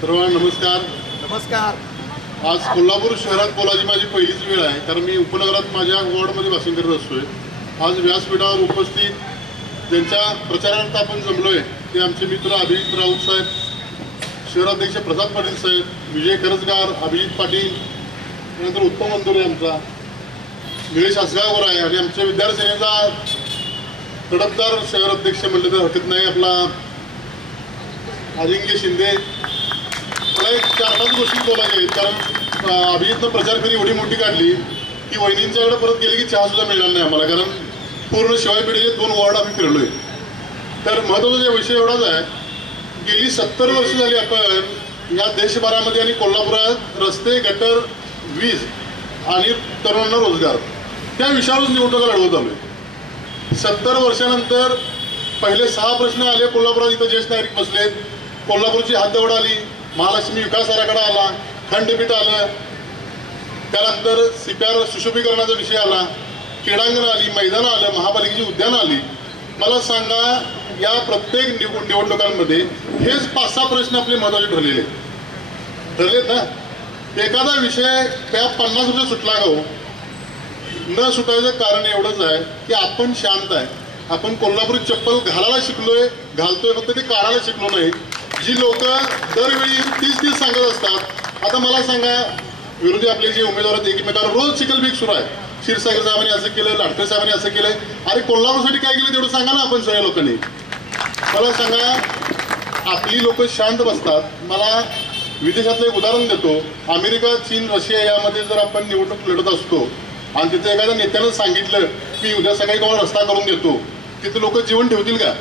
सर्वांना नमस्कार. नमस्कार. आज कोल्हापूर शहरात बोलायची माझी पहिलीच वेळ आहे, कारण मी उपनगरात माझ्या वॉर्डमध्ये भाषण करत असतोय. आज व्यासपीठावर उपस्थित ज्यांच्या प्रचारार्थ आपण जमलोय ते आमचे मित्र अभिजित राऊत साहेब, शहराध्यक्ष प्रसाद पाटील साहेब, विजय करजगार, अभिजित पाटील, त्यानंतर उत्तम अंदुरे आमचा, निलेश आसगावकर आहे, आणि आमच्या विद्यार्थी सेनेचा तडफदार शहराध्यक्ष म्हटलं तर हरकत नाही आपला अजिंक्य शिंदे. मला एक 4-5 गोष्टी बोलायच्या आहेत, कारण अभिजितनं प्रचार फेरी एवढी मोठी काढली की वहिनींच्याकडे परत गेली की चहा सुद्धा मिळणार नाही आम्हाला, कारण पूर्ण शिवायपेठेचे 2 वॉर्ड आम्ही फिरलोय. तर महत्त्वाचा विषय एवढाच आहे, गेली 70 वर्ष झाली आपण या देशभरामध्ये आणि कोल्हापुरात रस्ते, गटर, वीज आणि तरुणांना रोजगार त्या विषयावरच निवडणुका लढवत आलोय. 70 वर्षानंतर पहिले 6 प्रश्न आले कोल्हापुरात. इथं ज्येष्ठ नागरिक बसलेत. कोल्हापूरची हद्दवाढ आली, महालक्ष्मी विकास आराखडा आला, खंडपीठ आलं, त्यानंतर CPR सुशोभीकरणाचा विषय आला, क्रीडांगण आली, मैदानं आलं, महापालिकेची उद्यानं आली. मला सांगा, या प्रत्येक निवडणुकांमध्ये हेच 5-6 प्रश्न आपले महत्त्वाचे ठरलेत ना. एखादा विषय त्या 50 वर्ष सुटला का हो? न सुटायचं कारण एवढंच आहे की आपण शांत आहे. आपण कोल्हापुरी चप्पल घालायला शिकलोय, घालतोय, फक्त ते काढायला शिकलो नाही. जी लोक दरवेळी तीच सांगत असतात. आता मला सांगा, विरोधी आपले जे उमेदवार आहेत एकमेकांना रोज चिखलबीक सुरू आहे. क्षीरसागर साहेबांनी असं केलं, लाटकर साहेबांनी असं केलंय. अरे कोल्हापूरसाठी काय केलं तेवढं सांगा ना आपण सगळ्या लोकांनी. मला सांगा, आपली लोक शांत बसतात. मला विदेशातलं एक उदाहरण देतो. अमेरिका, चीन, रशिया यामध्ये जर आपण निवडणूक लढत असतो आणि तिथे एखाद्या नेत्यानं सांगितलं की उद्या सकाळी तुम्हाला रस्ता करून देतो, तिथे लोक जीवन ठेवतील का?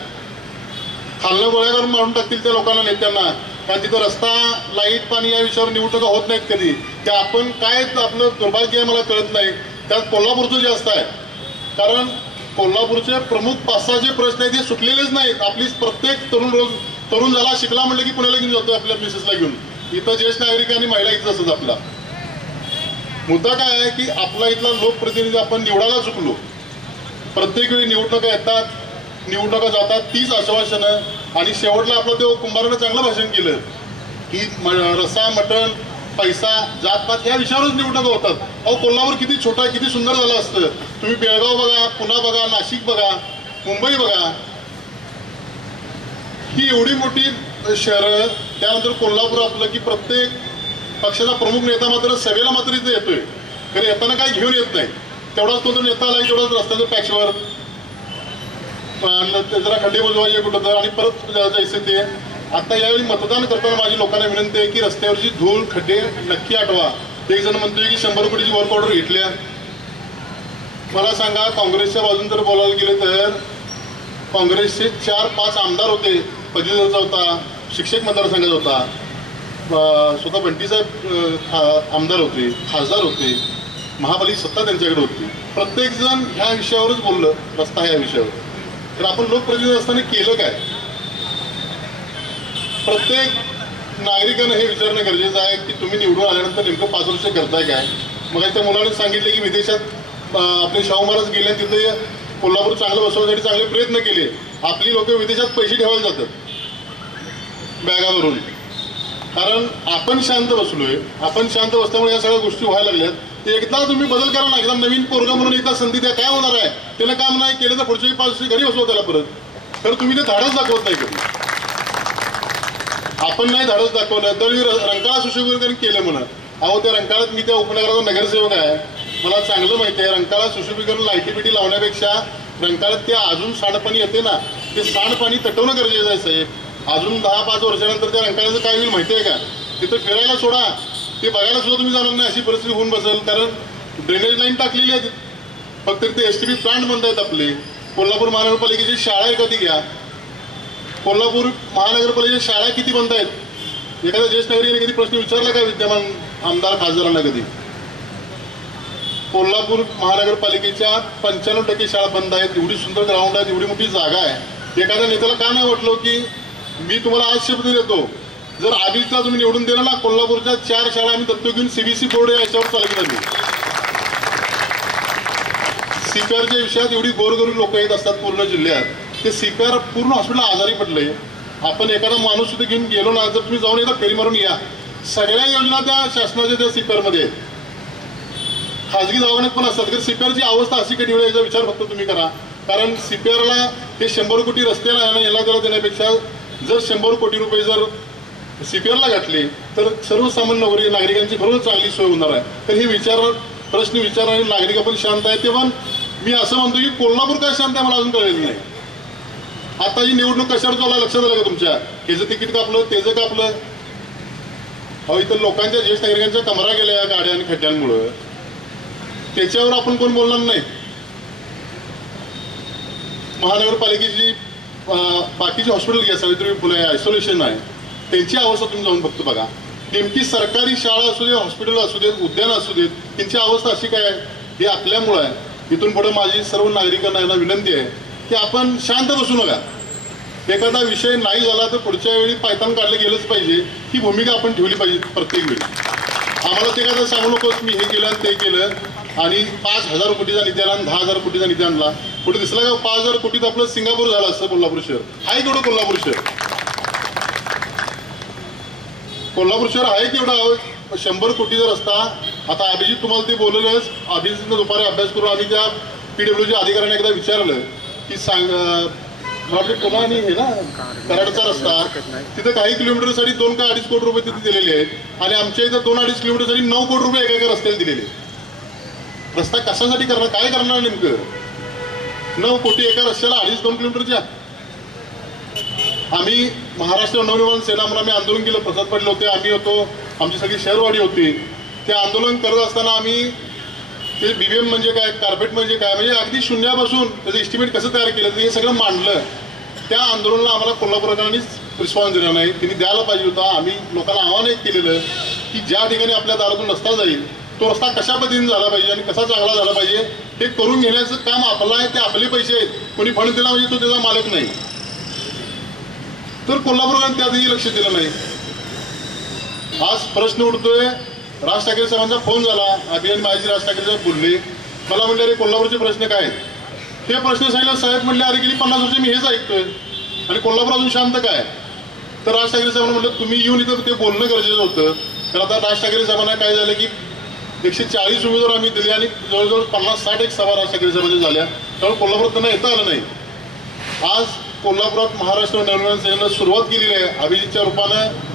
खालनं गोळ्या करून मारून टाकतील त्या लोकांना, नेत्यांना. कारण तिथं रस्ता, लाईट, पाणी या विषयावर निवडणुका होत नाहीत कधी. ते आपण काय आपलं दुर्भाग्य आहे मला कळत नाही. त्यात कोल्हापूरचं जास्त आहे, कारण कोल्हापूरचे प्रमुख 5-6 जे प्रश्न आहेत ते सुटलेलेच नाहीत. आपली प्रत्येक तरुण झाला, शिकला म्हटलं की पुण्याला घेऊन जातो आपल्या मिसेसला घेऊन. इथं ज्येष्ठ नागरिक आणि महिला इथं असतात. आपला मुद्दा काय आहे की आपला इथला लोकप्रतिनिधी आपण निवडायला चुकलो. प्रत्येक वेळी निवडणुका येतात, निवडणुका जातात, तीच आश्वासनं, आणि शेवटला आपलं ते कुंभारानं चांगलं भाषण केलं की रस्सा, मटण, पैसा, जातपात या विषयावरच निवडणुका होतात. अहो, कोल्हापूर किती छोटा, किती सुंदर झालं असतं. तुम्ही बेळगाव बघा, पुणे बघा, नाशिक बघा, मुंबई बघा, ही एवढी मोठी शहरं. त्यानंतर कोल्हापूर आपलं की प्रत्येक पक्षाचा प्रमुख नेता मात्र सभेला मात्र इथं येतोय, खरं येताना काय घेऊन येत नाही. तेवढाच तो नेता आला, तेवढाच रस्त्याचं पॅचवर जरा खड्डे बुजवायचे कुठं तर, आणि परत जायचं ते. आता यावेळी मतदान करताना माझी लोकांना विनंती आहे की रस्त्यावरची धूळ, खड्डे नक्की आठवा. एक जण म्हणतोय की 100 कोटीची वर्क ऑर्डर घेतल्या. मला सांगा, काँग्रेसच्या बाजून जर बोलायला गेले तर काँग्रेसचे 4-5 आमदार होते. पदवीधरचा होता, शिक्षक मतदारसंघाचा होता, स्वतः बंटीसाहेब आमदार होते, खासदार होते, महापालिका सत्ता त्यांच्याकडे होती. प्रत्येकजण ह्या विषयावरच बोललं, रस्ता ह्या विषयावर. तर आपण लोकप्रतिनिधी असताना केलं काय? प्रत्येक नागरिकानं हे विचारणं गरजेचं आहे की तुम्ही निवडून आल्यानंतर नेमकं 5 वर्ष करताय काय? मग त्या मुलाने सांगितलं की विदेशात आपले शाहू महाराज गेले, तिथे कोल्हापूर चांगलं बसवण्यासाठी चांगले प्रयत्न केले. आपली लोक विदेशात पैसे ठेवायला जातात बॅगावरून, कारण आपण शांत बसलोय. आपण शांत बसल्यामुळे या सगळ्या गोष्टी व्हायला लागल्यात. ते एकदा तुम्ही बदल करा ना. एकदा नवीन पोरगा म्हणून एकदा संधी द्या. काय होणार आहे? त्याला काम नाही केलं तर पुढचे 5 वर्ष घरी बसवा त्याला परत. तर तुम्ही ते धाडस दाखवत नाही कधी. आपण नाही धाडस दाखवलं तर रंकाळा सुशोभीकरण केलं म्हणा. अहो, त्या रंकाळात मी त्या उपनगराचा नगरसेवक आहे, मला चांगलं माहिती आहे. रंकाळा सुशोभीकरण लाईटीबिटी लावण्यापेक्षा रंकाळात ते अजून सांडपाणी येते ना, ते सांडपाणी तटवणं गरजेचं आहे साहेब. अजून 10-5 वर्षानंतर त्या रंकाळ्याचं काय होईल माहिती आहे का? तिथं फिरायला सोडा, ते बघायला सुद्धा तुम्ही जाणार नाही अशी परिस्थिती होऊन बसेल. कारण ड्रेनेज लाईन टाकलेली आहे, फक्त ते STP प्लांट बंद आहेत आपले. कोल्हापूर महानगरपालिकेची शाळा कधी घ्या, कोल्हापूर महानगरपालिकेच्या शाळा किती बंद आहेत? एखाद्या ज्येष्ठ नागरिकाने कधी प्रश्न विचारला का विद्यमान आमदार खासदारांना कधी? कोल्हापूर महानगरपालिकेच्या 95% शाळा बंद आहेत. एवढी सुंदर ग्राउंड आहेत, एवढी मोठी जागा आहे. एखाद्या नेत्याला का नाही वाटलं की मी तुम्हाला आज शब्द देतो, जर आधीचा तुम्ही निवडून दिला ना, कोल्हापूरच्या 4 शाळा आम्ही दत्तक घेऊन CBSE बोर्ड याच्यावर चालू केली. CPRच्या विषयात एवढी गोरगरीब लोक येत असतात पूर्ण जिल्ह्यात. ते CPR पूर्ण हॉस्पिटल आजारी पडले. आपण एखादा माणूस तिथे घेऊन गेलो ना, जर तुम्ही जाऊन एकदा फेरी मारून या, सगळ्या योजना त्या शासनाच्या त्या सीपीआरमध्ये आहेत. खाजगी दवाखान्यात पण असतात. तर सीपीआरची अवस्था अशी कधी होईल याचा विचार फक्त तुम्ही करा. कारण सीपीआरला हे 100 कोटी रस्त्याला याला त्याला देण्यापेक्षा जर 100 कोटी रुपये जर सीपीआरला घातले तर सर्वसामान्य नागरिकांची बरोबर चांगली सोय होणार आहे. तर हे प्रश्न विचारणारे नागरिक पण शांत आहे. तेव्हा मी असं म्हणतो की कोल्हापूर काय शांत आहे मला अजून कळलेलं नाही. आता ही निवडणूक कशावर चालू आहे लक्षात आलं का तुमच्या? ह्याचं तिकीट कापलं, त्याचं कापलं. अहो इथं लोकांच्या ज्येष्ठ नागरिकांच्या कमरा गेल्या या गाड्या आणि खड्ड्यांमुळं. त्याच्यावर आपण कोण बोलणार नाही. महानगरपालिकेची बाकीची हॉस्पिटल घ्या, सावित्री फुले आयसोलेशन आहे, त्यांची अवस्था तुम्ही जाऊन फक्त बघा. नेमकी सरकारी शाळा असू दे, हॉस्पिटल असू देत, उद्यान असू देत, त्यांची अवस्था अशी काय आहे हे आपल्यामुळं आहे. इथून पुढे माझी सर्व नागरिकांना यांना विनंती आहे की आपण शांत बसू नका. एखादा विषय नाही झाला तर पुढच्या वेळी पायतान काढलं गेलंच पाहिजे ही भूमिका आपण ठेवली पाहिजे प्रत्येक वेळी. आम्हाला ते काय सांगू नकोस मी हे केलं आणि ते केलं आणि 5,000 कोटीचा निधी आणला आणि 10,000 कोटीचा निधी आणला. कुठे दिसला का 5,000 कोटीत आपलं सिंगापूर झालं असतं कोल्हापूर शहर. आहे केवढं कोल्हापूर शहर? कोल्हापूर शहर आहे केवढं? 100 कोटीचा रस्ता. आता अभिजित तुम्हाला ते बोललेलंच. अभिजितनं दुपारी अभ्यास करून आम्ही त्या PWC अधिकाऱ्यांना एकदा विचारलं की सांग पुन्हा आणि हे ना कराडचा रस्ता तिथं काही किलोमीटरसाठी 2 का 2.5 कोटी रुपये तिथे दिलेले आहेत आणि आमच्या इथं 2-2.5 किलोमीटरसाठी 9 कोटी रुपये एका रस्त्याला दिलेले. रस्ता कशासाठी करणार, काय करणार नेमकं? 9 कोटी एका रस्त्याला 2.5-2 किलोमीटरच्या. आम्ही महाराष्ट्र नवनिर्माण सेना म्हणून आम्ही आंदोलन केलं. प्रसाद पाटील होते, आम्ही होतो, आमची सगळी शहरवाडी होती. ते आंदोलन करत असताना आम्ही ते BBM म्हणजे काय, कार्पेट म्हणजे काय, म्हणजे अगदी शून्यापासून त्याचं एस्टिमेट कसं तयार केलं हे सगळं मांडलं. त्या आंदोलनाला आम्हाला कोल्हापूरकरांनीच रिस्पॉन्स दिला नाही. त्यांनी द्यायला पाहिजे होता. आम्ही लोकांना आव्हान एक केलेलं की ज्या ठिकाणी आपल्या दारातून रस्ता जाईल तो रस्ता कशा पद्धतीने झाला पाहिजे आणि कसा चांगला झाला पाहिजे हे करून घेण्याचं काम आपलं आहे. ते आपले पैसे आहेत. कोणी फंड दिला म्हणजे तो त्याचा मालक नाही. तर कोल्हापूरकरांनी त्यातही लक्ष दिलं नाही. आज प्रश्न उठतोय. राज ठाकरे साहेबांचा फोन झाला. अभियान माहिती राज ठाकरे साहेब बोलले. मला म्हणले अरे कोल्हापूरचे प्रश्न काय? हे प्रश्न सांगितलं. साहेब म्हणले अरे गेली 50 वर्ष मी हेच ऐकतोय आणि कोल्हापूर अजून शांत काय? तर राज ठाकरे साहेबांना म्हटलं तुम्ही येऊन इथं ते बोलणं गरजेचं होतं. तर आता राज ठाकरे साहेबांना काय झालं की 140 उमेदवार आम्ही दिले आणि जवळजवळ 50-60 एक सभा राज ठाकरे साहेबांच्या झाल्या. त्यामुळे कोल्हापुरात त्यांना येता आलं नाही. आज कोल्हापुरात महाराष्ट्र नवनिर्माण सेनेनं सुरुवात केलेली आहे. अभिजितच्या रूपानं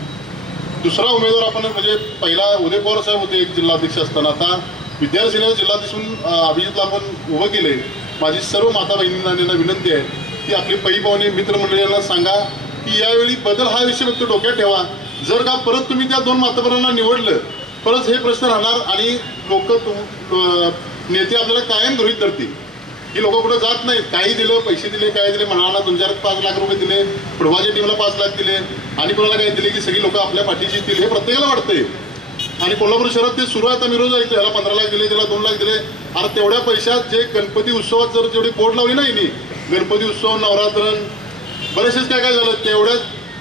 दुसरा उमेदवार आपण म्हणजे पहिला उदय पवार साहेब होते एक जिल्हाध्यक्ष असताना. आता विद्यार्थी सेनेचे जिल्हाध्यक्ष म्हणून अभिजितला आपण उभं केले. माझी सर्व माता बहिणींना विनंती आहे की आपली पै पाहुणे मित्रमंडळींना सांगा की यावेळी बदल हा विषय फक्त डोक्यात ठेवा. जर का परत तुम्ही त्या 2 मातबरांना निवडलं परत हे प्रश्न राहणार आणि लोक नेते आपल्याला कायम गृहीत धरतील. ही लोक कुठं जात नाहीत. काही दिलं, पैसे दिले, काय दिले, म्हणाला 2-5 लाख रुपये दिले, फुटबॉलच्या टीमला 5 लाख दिले आणि कोणाला काय दिले की सगळी लोक आपल्या पाठीशी येतील हे प्रत्येकाला वाटतंय. आणि कोल्हापूर शहरात ते सुरू आहे. आता मी रोज ऐकतो ह्याला 15 लाख दिले, त्याला 2 लाख दिले. आणि तेवढ्या पैशात जे गणपती उत्सवात जर जेवढी बोर्ड लावली नाही नी गणपती उत्सव, नवरात्र बरेचसेच काय झालं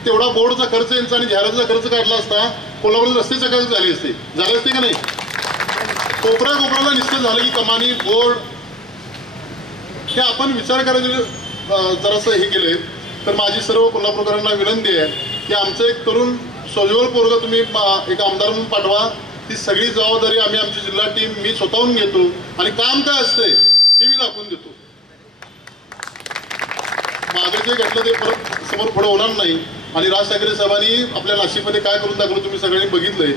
तेवढा बोर्डचा खर्च यांचा आणि जाहिरातीचा खर्च काढला असता कोल्हापूरचे रस्ते सकाळी झाले असते का नाही? कोपऱ्याला निश्चित झालं की कमानी बोर्ड हे आपण विचार करायचं जरासं हे केले. तर माझी सर्व कोल्हापूरकरांना विनंती आहे की आमचं एक तरुण सोज्वल पोरगा तुम्ही एक आमदार म्हणून पाठवा. ती सगळी जबाबदारी आम्ही आमची जिल्हा टीम मी स्वतःहून घेतो आणि काम काय असतंय हे मी दाखवून देतो. मागे जे घडलं ते परत समोर पुढे होणार नाही. आणि राज ठाकरे साहेबांनी आपल्या नाशिकमध्ये काय करून दाखवलं तुम्ही सगळ्यांनी बघितलंय.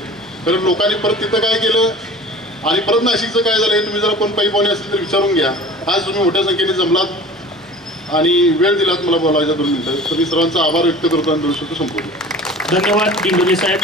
तर लोकांनी परत तिथं काय केलं आणि परत नाशिकचं काय झालं हे तुम्ही जरा कोण पै पाहुणे असेल तर विचारून घ्या. आज तुम्ही मोठ्या संख्येने जमलात आणि वेळ दिलात मला बोलायचा 2 मिनिटं. तर मी सर्वांचा आभार व्यक्त करतो आणि 2 शब्द संपवतो. धन्यवाद दिंडोले साहेब.